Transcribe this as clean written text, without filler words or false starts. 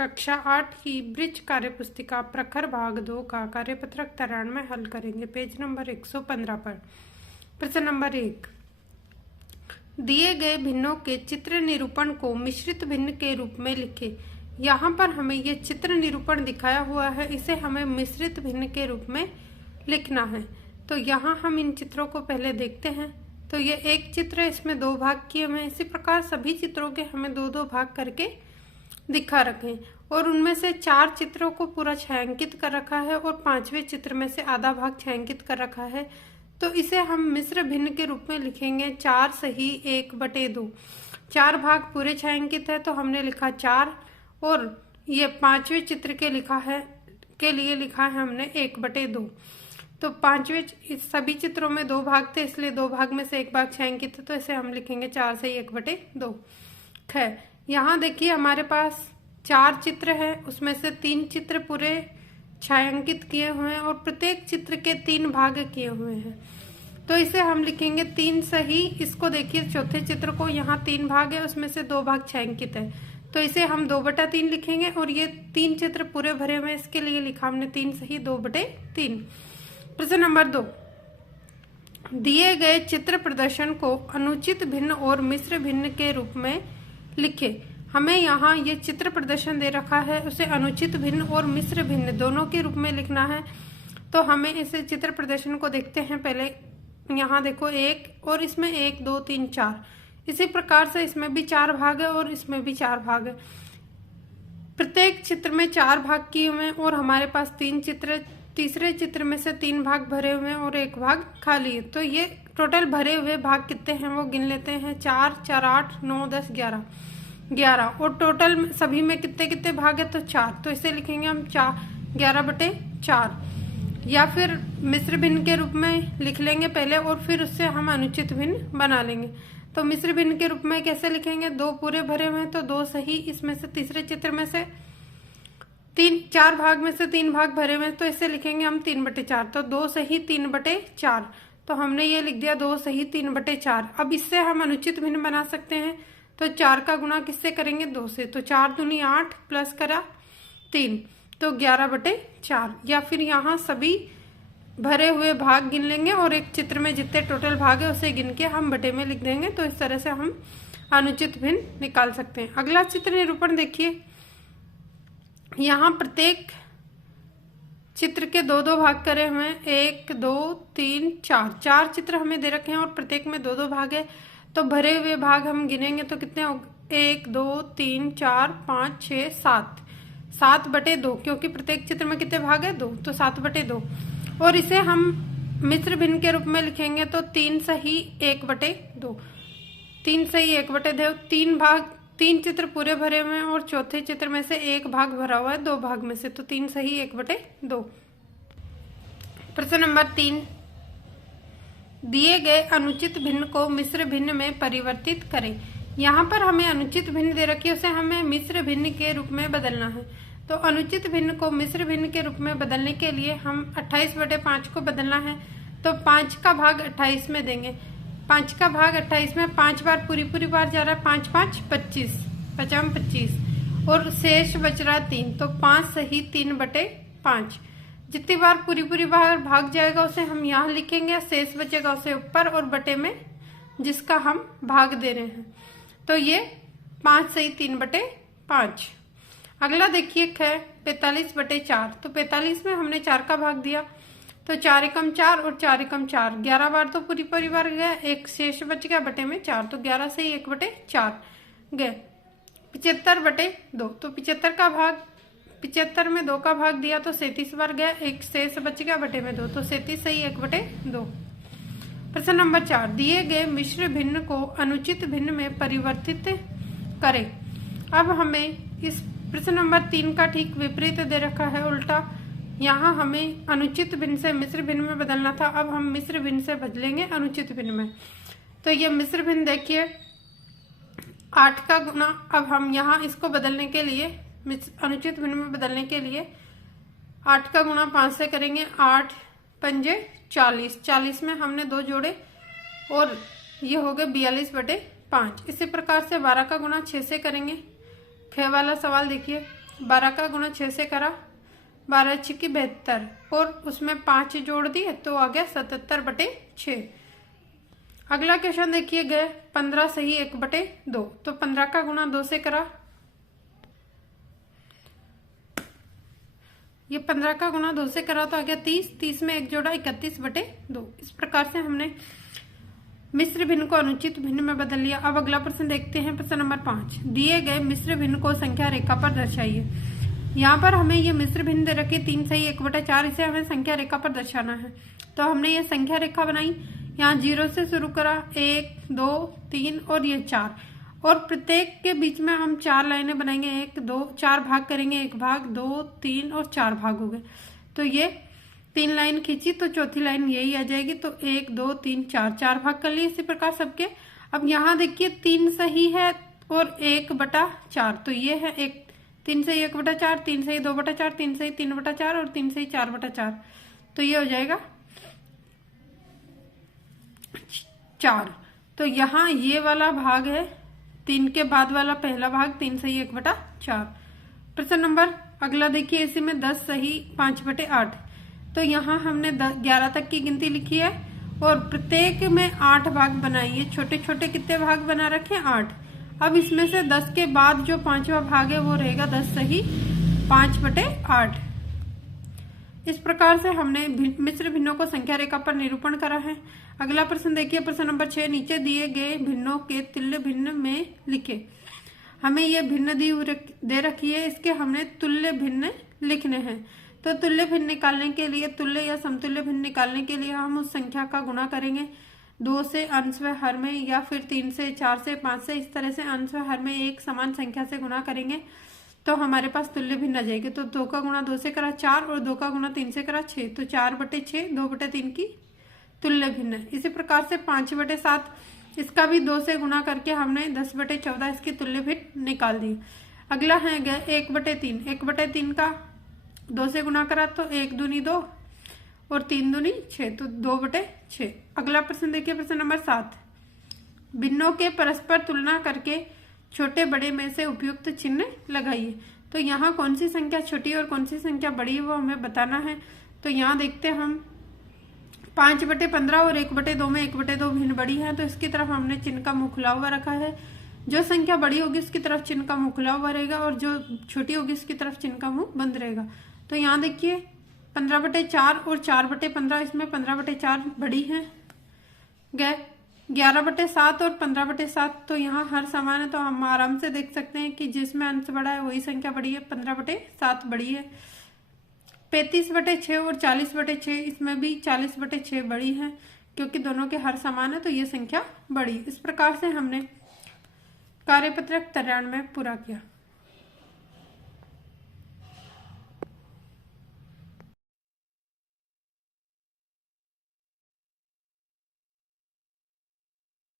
कक्षा 8 की ब्रिज कार्यपुस्तिका प्रखर भाग 2 का कार्यपत्रक 93 में हल करेंगे। पेज नंबर 115 पर प्रश्न नंबर 1, दिए गए भिन्नों के चित्र निरूपण को मिश्रित भिन्न के रूप में लिखें। यहाँ पर हमें ये चित्र निरूपण दिखाया हुआ है, इसे हमें मिश्रित भिन्न के रूप में लिखना है। तो यहाँ हम इन चित्रों को पहले देखते हैं। तो ये एक चित्र है, इसमें दो भाग किए हुए हैं। इसी प्रकार सभी चित्रों के हमें दो दो भाग करके दिखा रखें और उनमें से 4 चित्रों को पूरा छायांकित कर रखा है और 5वें चित्र में से आधा भाग छायांकित कर रखा है। तो इसे हम मिश्र भिन्न के रूप में लिखेंगे 4 सही 1/2। 4 भाग पूरे छायांकित है तो हमने लिखा 4 और ये 5वें चित्र के लिए लिखा है हमने 1/2। तो 5वें इस सभी चित्रों में 2 भाग थे, इसलिए 2 भाग में से 1 भाग छायांकित है, तो इसे हम लिखेंगे 4 सही 1/2। खैर, यहाँ देखिए हमारे पास 4 चित्र है, उसमें से 3 चित्र पूरे छायांकित किए हुए हैं और प्रत्येक चित्र के 3 भाग किए हुए हैं। तो इसे हम लिखेंगे 3 सही। इसको देखिए चौथे चित्र को, यहाँ 3 भाग है, उसमें से 2 भाग छायांकित है, तो इसे हम 2/3 लिखेंगे। और ये 3 चित्र पूरे भरे हुए, इसके लिए लिखा हमने 3 सही 2/3। प्रश्न नंबर 2, दिए गए चित्र प्रदर्शन को अनुचित भिन्न और मिश्र भिन्न के रूप में लिखे। हमें यहाँ ये चित्र प्रदर्शन दे रखा है, उसे अनुचित भिन्न और मिश्र भिन्न दोनों के रूप में लिखना है। तो हमें इस चित्र प्रदर्शन को देखते हैं। पहले यहाँ देखो 1 और इसमें 1 2 3 4, इसी प्रकार से इसमें भी 4 भाग है और इसमें भी 4 भाग है। प्रत्येक चित्र में 4 भाग किए हुए हैं और हमारे पास 3 चित्र, तीसरे चित्र में से 3 भाग भरे हुए हैं और 1 भाग खाली है। तो ये टोटल भरे हुए भाग कितने हैं वो गिन लेते हैं। 4 4 8 9 10 11 और टोटल सभी में कितने कितने भाग है तो 4। तो इसे लिखेंगे हम 11/4 या फिर मिश्र भिन्न के रूप में लिख लेंगे पहले और फिर उससे हम अनुचित भिन्न बना लेंगे। तो मिश्र भिन्न के रूप में कैसे लिखेंगे, 2 पूरे भरे हुए हैं तो 2 सही, इसमें से तीसरे चित्र में से 4 भाग में से 3 भाग भरे हुए हैं, तो इसे लिखेंगे हम 3/4। तो 2 सही 3/4, तो हमने ये लिख दिया 2 सही 3/4। अब इससे हम अनुचित भिन्न बना सकते हैं। तो 4 का गुणा किससे करेंगे, 2 से। तो 4 दूनी 8 प्लस करा 3, तो 11/4। या फिर यहाँ सभी भरे हुए भाग गिन लेंगे और एक चित्र में जितने टोटल भाग है उसे गिन के हम बटे में लिख देंगे। तो इस तरह से हम अनुचित भिन्न निकाल सकते हैं। अगला चित्र निरूपण देखिए, यहाँ प्रत्येक चित्र के 2 भाग करे हुए हैं, 1 2 3 4 चित्र हमें दे रखे हैं और प्रत्येक में 2 भाग है। तो भरे हुए भाग हम गिनेंगे तो कितने हो, 1 2 3 4 5 6 7/2, क्योंकि प्रत्येक चित्र में कितने भाग है 2, तो 7/2। और इसे हम मिश्र भिन्न के रूप में लिखेंगे तो 3 सही 1/2। 3 सही 1/2, 3 चित्र पूरे भरे हुए हैं और चौथे चित्र में से 1 भाग भरा हुआ है 2 भाग में से, तो 3 सही 1/2। प्रश्न नंबर 3, दिए गए अनुचित भिन्न को मिश्र भिन्न में परिवर्तित करें। यहाँ पर हमें अनुचित भिन्न दे रखी है, उसे हमें मिश्र भिन्न के रूप में बदलना है। तो अनुचित भिन्न को मिश्र भिन्न के रूप में बदलने के लिए हम 28/5 को बदलना है। तो 5 का भाग 28 में देंगे। 5 का भाग 28 में 5 बार पूरी बार जा रहा है, 5 5 25, 25 और शेष बच रहा 3, तो 5 सही 3/5। जितनी बार पूरी बार भाग जाएगा उसे हम यहाँ लिखेंगे, शेष बचेगा उसे ऊपर और बटे में जिसका हम भाग दे रहे हैं। तो ये 5 सही 3/5। अगला देखिए 45/4। तो 45 में हमने 4 का भाग दिया, तो 4 एकम 4 और 4 एकम 4, 11 बार तो पूरी बार गया, एक शेष बच गया बटे में 4, तो 11 सही 1/4 गए। 75/2, तो 75 में 2 का भाग दिया तो 37 बार गया, एक शेष बच गया बटे में 2, तो 37 सही 1/2। प्रश्न नंबर 4, दिए गए मिश्र भिन्न को अनुचित भिन्न में परिवर्तित करें। अब हमें इस प्रश्न नंबर 3 का ठीक विपरीत दे रखा है, उल्टा। यहाँ हमें अनुचित भिन्न से मिश्र भिन्न में बदलना था, अब हम मिश्र भिन्न से बदलेंगे अनुचित भिन्न में। तो ये मिश्र भिन्न देखिए 8 का गुना, अब हम यहाँ इसको बदलने के लिए, अनुचित भिन्न में बदलने के लिए 8 का गुणा 5 से करेंगे। 8 पंजे 40, 40 में हमने 2 जोड़े और ये हो गए 42/5। इसी प्रकार से 12 का गुणा 6 से करेंगे। ख वाला सवाल देखिए, 12 का गुणा 6 से करा, 12 छिक्की 72 और उसमें 5 जोड़ दिए तो आ गया 77/6। अगला क्वेश्चन देखिए गए 15 सही 1/2, तो 15 का गुणा 2 से करा, ये 15 का गुणा 2 से करा तो आ गया 30, 30 में 1 जोड़ा 31/2। इस प्रकार से हमने मिश्र भिन्न को अनुचित भिन्न में बदल लिया। अब अगला प्रश्न देखते हैं, प्रश्न नंबर 5। दिए गए मिश्र भिन्न को संख्या रेखा पर दर्शाइए। यहाँ पर हमें ये मिश्र भिन्न दे रखी 3 सही 1/4, इसे हमें संख्या रेखा पर दर्शाना है। तो हमने ये संख्या रेखा बनाई, यहाँ 0 से शुरू करा, 1 2 3 और ये 4, और प्रत्येक के बीच में हम 4 लाइनें बनाएंगे, 1 2 4 भाग करेंगे, 1 भाग 2 3 और 4 भाग हो गए। तो ये 3 लाइन खींची तो चौथी लाइन यही आ जाएगी, तो 1 2 3 4 4 भाग कर लिए इसी प्रकार सबके। अब यहाँ देखिए 3 सही है और 1/4, तो ये है 3 सही 1/4, 3 सही 2/4, 3 सही 3/4 और 3 सही 4/4, तो ये हो जाएगा 4। तो यहाँ ये वाला भाग है 3 के बाद वाला पहला भाग 3 सही 1/4। प्रश्न नंबर अगला देखिए, इसी में 10 सही 5/8, तो यहाँ हमने 11 तक की गिनती लिखी है और प्रत्येक में 8 भाग बनाइए। छोटे छोटे कितने भाग बना रखे हैं? 8। अब इसमें से 10 के बाद जो 5वां भाग है वो रहेगा 10 सही 5/8। इस प्रकार से हमने मिश्र भिन्नों को संख्या रेखा पर निरूपण करा है। अगला प्रश्न देखिए, प्रश्न नंबर 6। नीचे दिए गए भिन्नों के तुल्य भिन्न में लिखे। हमें ये भिन्न दे रखी है, इसके हमने तुल्य भिन्न लिखने हैं। तो तुल्य भिन्न निकालने के लिए, तुल्य या समतुल्य भिन्न निकालने के लिए हम उस संख्या का गुणा करेंगे 2 से अंश व हर में, या फिर 3 से 4 से 5 से, इस तरह से अंश व हर में एक समान संख्या से गुणा करेंगे तो हमारे पास तुल्य भिन्न आ जाएगी। तो 2 का गुणा 2 से करा 4 और 2 का गुणा 3 से करा 6, तो 4/6 2/3 की तुल्य भिन्न। इसी प्रकार से 5/7, इसका भी 2 से गुणा करके हमने 10/14 इसकी तुल्य भिन्न निकाल दी। अगला है 1/3, 1/3 का 2 से गुणा करा तो 1 दूनी 2 और 3 दूनी 6, तो 2/6। अगला प्रश्न देखिए, प्रश्न नंबर 7। भिन्नों के परस्पर तुलना करके छोटे बड़े में से उपयुक्त चिन्ह लगाइए। तो यहाँ कौन सी संख्या छोटी और कौन सी संख्या बड़ी है वो हमें बताना है। तो यहाँ देखते हम 5/15 और 1/2 में 1/2 भिन्न बड़ी है, तो इसकी तरफ हमने चिन्ह का मुंह खुला हुआ रखा है। जो संख्या बड़ी होगी उसकी तरफ चिन्ह का मुंह खुला हुआ रहेगा और जो छोटी होगी उसकी तरफ चिन्ह का मुंह बंद रहेगा। तो यहाँ देखिए 15/4 और 4/15, इसमें 15/4 बड़ी है। 11/7 और 15/7, तो यहाँ हर समान है, तो हम आराम से देख सकते हैं कि जिसमें अंश बड़ा है वही संख्या बड़ी है, 15/7 बड़ी है। 35/6 और 40/6, इसमें भी 40/6 बड़ी है, क्योंकि दोनों के हर समान है तो ये संख्या बड़ी। इस प्रकार से हमने कार्यपत्रक 93 पूरा किया।